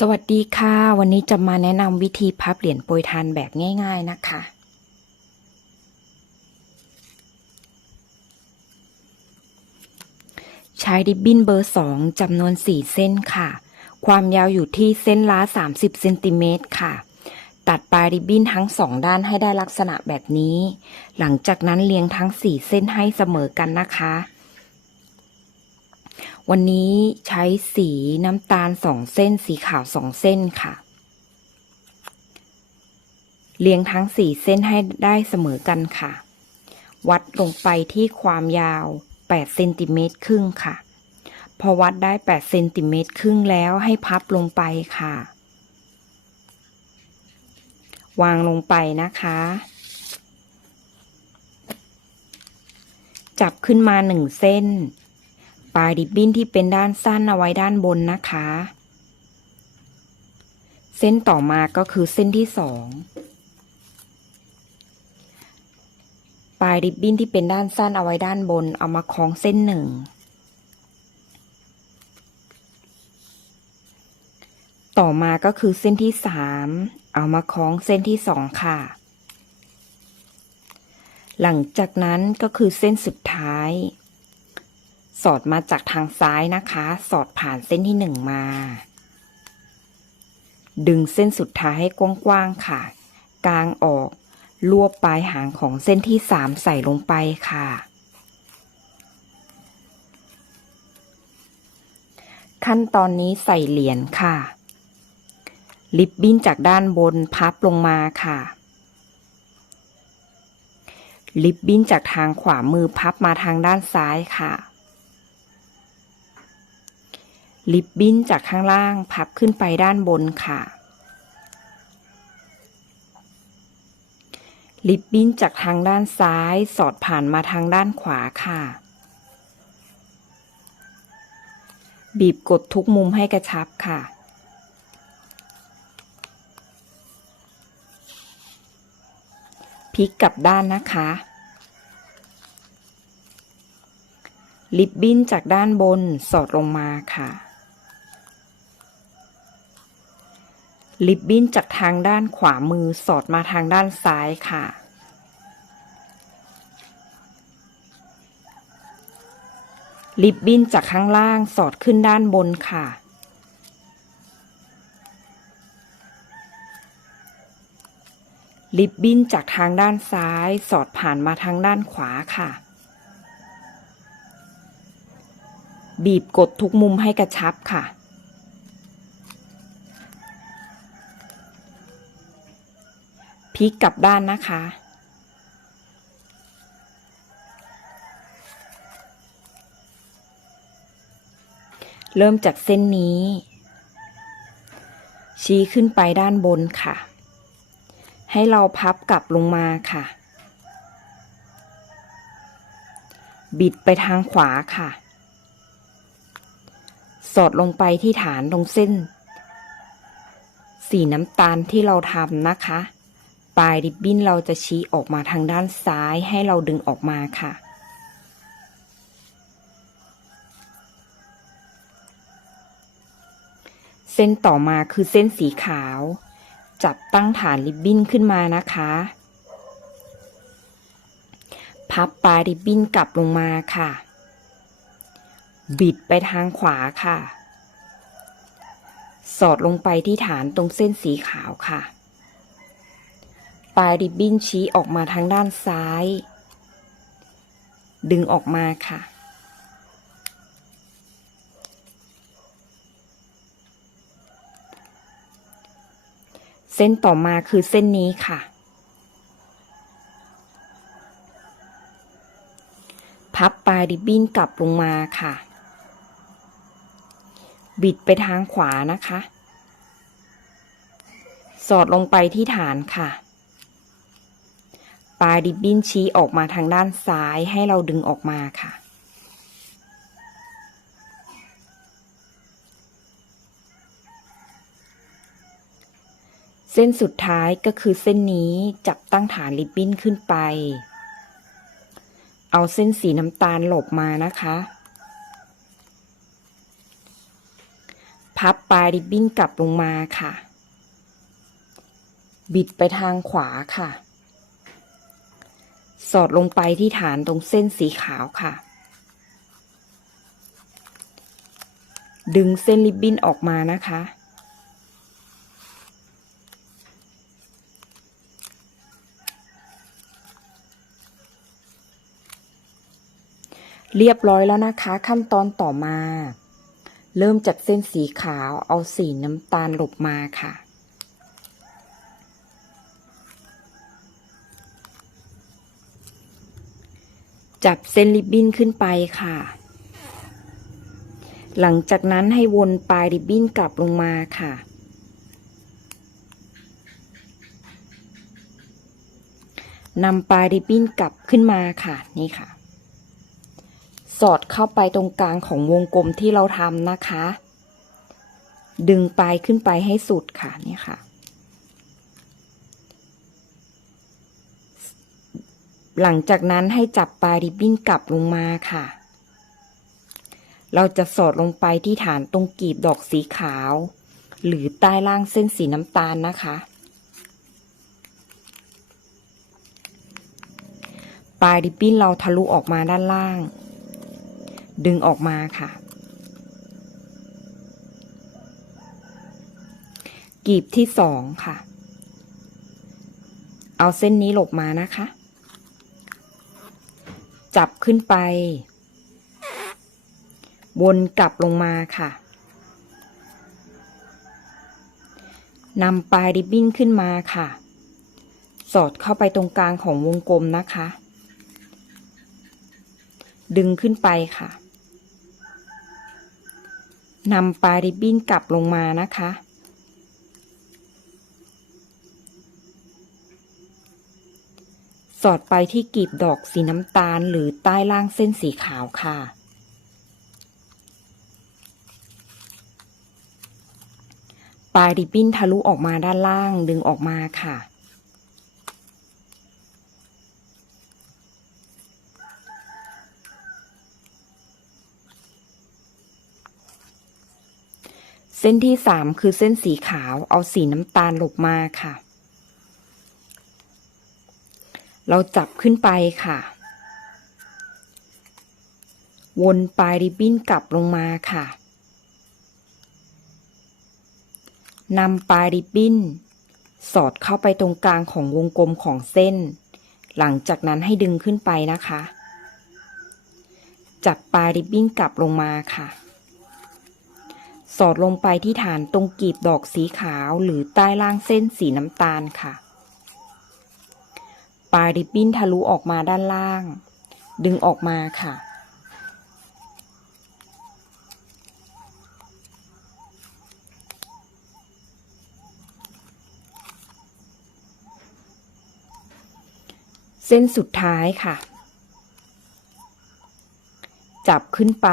สวัสดีค่ะ วันนี้จะมาแนะนำวิธีพับเหรียญโปรยทานแบบง่าย ๆนะคะ ใช้ริบบิ้นเบอร์2จำนวน4เส้นค่ะ ความยาวอยู่ที่เส้นละ30เซนติเมตรค่ะ ตัดปลายริบบิ้นทั้ง2ด้านให้ได้ลักษณะแบบนี้ หลังจากนั้นเรียงทั้ง4เส้นให้เสมอกันนะคะ วันนี้ใช้สีน้ำตาลสองเส้น สีขาวสองเส้นค่ะ เรียงทั้งสี่เส้นให้ได้เสมอกันค่ะ วัดลงไปที่ความยาว8เซนติเมตรครึ่งค่ะ พอวัดได้8เซนติเมตรครึ่งแล้วให้พับลงไปค่ะ วางลงไปนะคะ จับขึ้นมาหนึ่งเส้น ปลายริบบิ้นที่เป็นด้านสั้นเอาไว้ด้านบนนะคะ เส้นต่อมาก็คือเส้นที่สองปลายริบบิ้นที่เป็นด้านสั้นเอาไว้ด้านบน เอามาคล้องเส้นหนึ่ง ต่อมาก็คือเส้นที่สามเอามาคล้องเส้นที่สองค่ะ หลังจากนั้นก็คือเส้นสุดท้าย สอดมาจากทางซ้ายนะคะ สอดผ่านเส้นที่หนึ่งมา ดึงเส้นสุดท้ายให้กว้างๆค่ะ กลางออกรวบปลายหางของเส้นที่สามใส่ลงไปค่ะ ขั้นตอนนี้ใส่เหรียญค่ะ ลิบบิ้นจากด้านบนพับลงมาค่ะลิบบิ้นจากทางขวามือพับมาทางด้านซ้ายค่ะ ลิบบิ้นจากข้างล่างพับขึ้นไปด้านบนค่ะ ลิบบิ้นจากทางด้านซ้ายสอดผ่านมาทางด้านขวาค่ะ บีบกดทุกมุมให้กระชับค่ะพลิกกลับด้านนะคะ ลิบบิ้นจากด้านบนสอดลงมาค่ะ ลิบบิ้นจากทางด้านขวามือสอดมาทางด้านซ้ายค่ะ ลิบบิ้นจากข้างล่างสอดขึ้นด้านบนค่ะ ลิบบิ้นจากทางด้านซ้ายสอดผ่านมาทางด้านขวาค่ะ บีบกดทุกมุมให้กระชับค่ะ พลิกกลับด้านนะคะ เริ่มจากเส้นนี้ ชี้ขึ้นไปด้านบนค่ะ ให้เราพับกลับลงมาค่ะ บิดไปทางขวาค่ะ สอดลงไปที่ฐานตรงเส้น สีน้ำตาลที่เราทำนะคะ ปลายริบบิ้นเราจะชี้ออกมาทางด้านซ้ายให้เราดึงออกมาค่ะ เส้นต่อมาคือเส้นสีขาว จับตั้งฐานริบบิ้นขึ้นมานะคะ พับปลายริบบิ้นกลับลงมาค่ะ บิดไปทางขวาค่ะ สอดลงไปที่ฐานตรงเส้นสีขาวค่ะ ปลายริบบิ้นชี้ออกมาทางด้านซ้าย ดึงออกมาค่ะ เส้นต่อมาคือเส้นนี้ค่ะ พับปลายริบบิ้นกลับลงมาค่ะ บิดไปทางขวานะคะ สอดลงไปที่ฐานค่ะ ลายริบบิ้นชี้ออกมาทางด้านซ้ายให้เราดึงออกมาค่ะ เส้นสุดท้ายก็คือเส้นนี้จับตั้งฐานริบบิ้นขึ้นไป เอาเส้นสีน้ำตาลหลบมานะคะพพับปลายริบบิ้นกลับลงมาค่ะ บิดไปทางขวาค่ะ สอดลงไปที่ฐานตรงเส้นสีขาวค่ะ ดึงเส้นริบบิ้นออกมานะคะ เรียบร้อยแล้วนะคะ ขั้นตอนต่อมา เริ่มจากเส้นสีขาวเอาสีน้ำตาลหลบมาค่ะ จับเส้นริบบิ้นขึ้นไปค่ะ หลังจากนั้นให้วนปลายริบบิ้นกลับลงมาค่ะ นำปลายริบบิ้นกลับขึ้นมาค่ะนี่ค่ะ สอดเข้าไปตรงกลางของวงกลมที่เราทำนะคะ ดึงปลายขึ้นไปให้สุดค่ะนี่ค่ะ หลังจากนั้นให้จับปลายริบบิ้นกลับลงมาค่ะ เราจะสอดลงไปที่ฐานตรงกีบดอกสีขาว หรือใต้ล่างเส้นสีน้ำตาลนะคะ ปลายริบบิ้นเราทะลุออกมาด้านล่าง ดึงออกมาค่ะ กีบที่สองค่ะ เอาเส้นนี้หลบมานะคะ จับขึ้นไป วนกลับลงมาค่ะนำปลายริบบิ้นขึ้นมาค่ะ สอดเข้าไปตรงกลางของวงกลมนะคะ ดึงขึ้นไปค่ะนำปลายริบบิ้นกลับลงมานะคะ สอดไปที่กีบดอกสีน้ำตาลหรือใต้ล่างเส้นสีขาวค่ะ ปลายริบบิ้นทะลุออกมาด้านล่างดึงออกมาค่ะ เส้นที่สามคือเส้นสีขาวเอาสีน้ำตาลหลบมาค่ะ เราจับขึ้นไปค่ะ วนปลายริบบิ้นกลับลงมาค่ะนำปลายริบบิ้น สอดเข้าไปตรงกลางของวงกลมของเส้น หลังจากนั้นให้ดึงขึ้นไปนะคะ จับปลายริบบิ้นกลับลงมาค่ะ สอดลงไปที่ฐานตรงกีบดอกสีขาวหรือใต้ล่างเส้นสีน้ำตาลค่ะ ปลายริบบิ้นทะลุออกมาด้านล่าง ดึงออกมาค่ะ เส้นสุดท้ายค่ะ จับขึ้นไป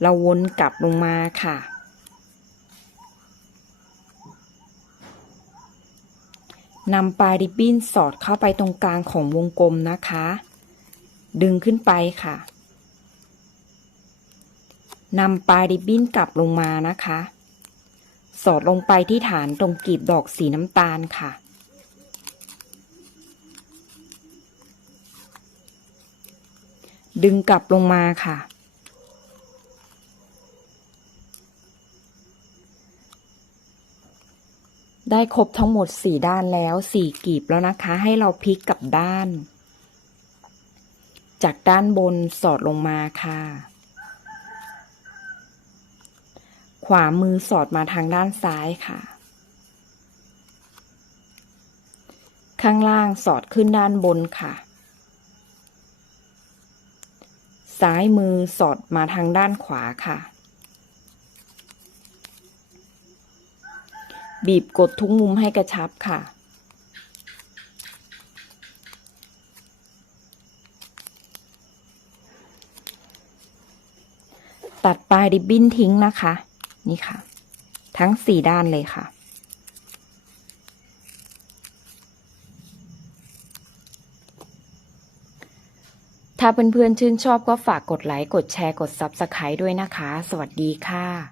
เราวนกลับลงมาค่ะ นำปลายริบบิ้นสอดเข้าไปตรงกลางของวงกลมนะคะ ดึงขึ้นไปค่ะนำปลายริบบิ้นกลับลงมานะคะ สอดลงไปที่ฐานตรงกีบดอกสีน้ำตาลค่ะ ดึงกลับลงมาค่ะ ได้ครบทั้งหมดสี่ด้านแล้วสี่กีบแล้วนะคะ ให้เราพลิกกลับด้าน จากด้านบนสอดลงมาค่ะ ขวามือสอดมาทางด้านซ้ายค่ะ ข้างล่างสอดขึ้นด้านบนค่ะ ซ้ายมือสอดมาทางด้านขวาค่ะ บีบกดทุกมุมให้กระชับค่ะ ตัดปลายริบบิ้นทิ้งนะคะ นี่ค่ะ ทั้งสี่ด้านเลยค่ะถ้าเพื่อนๆชื่นชอบก็ฝากกดไลค์ กดแชร์ กด Subscribe ด้วยนะคะ สวัสดีค่ะ